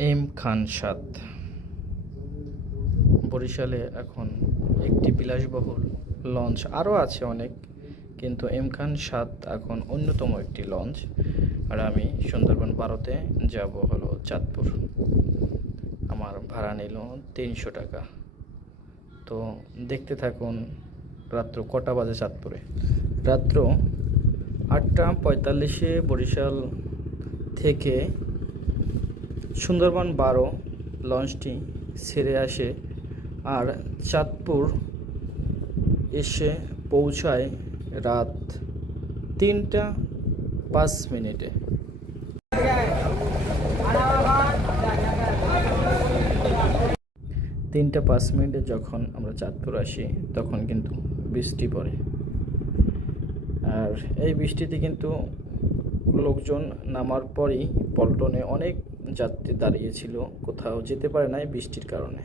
M খান সাদ বরিশালে এখন একটি বিলাসবহুল লঞ্চ, আরও আছে অনেক, কিন্তু এম খান সাদ এখন অন্যতম একটি লঞ্চ। আর আমি সুন্দরবন 12-তে যাব হলো চাঁদপুর। আমার ভাড়া নিল 300 টাকা। তো দেখতে থাকুন রাত্র কটা বাজে চাঁদপুরে। রাত্র 8টা 45-এ বরিশাল থেকে সুন্দরবন 12 লঞ্চটি ছেড়ে আসে আর চাঁদপুর এসে পৌঁছায় রাত 3টা 5 মিনিটে। 3টা 5 মিনিটে যখন আমরা চাঁদপুর আসি তখন কিন্তু বৃষ্টি পড়ে। আর এই বৃষ্টিতে কিন্তু লোকজন নামার পরই পল্টনে অনেক যাত্রী দাঁড়িয়েছিল, কোথাও যেতে পারে নাই বৃষ্টির কারণে।